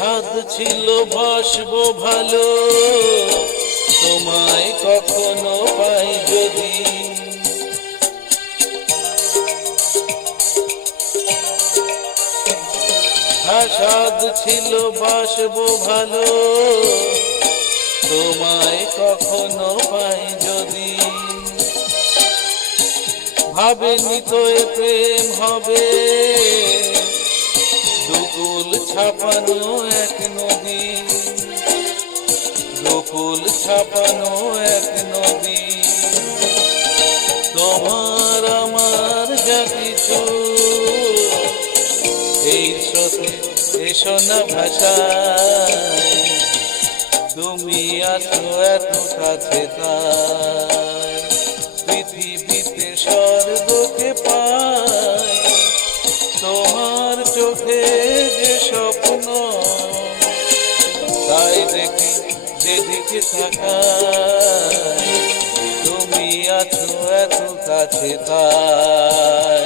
সাধ ছিল বাসবো ভালো, তোমায় কখনো পাই যদি। সাধ ছিল বাসবো ভালো, তোমায় কখনো পাই যদি। ভাবেনি তো এ প্রেম হবে দুকুল ছাপানো এক নদী, দুকুল ছাপানো এক নদী। তোমার আমার যা কিছু এই স্রোতে এসো না ভাষায়, তুমি আছো এত কাছে তাই পৃথিবীতে স্বর্গকে পাই। তোমার চোখে যে স্বপ্ন তাই দেখি যেদিকে তাকাই, তুমি আছো এত কাছে তাই।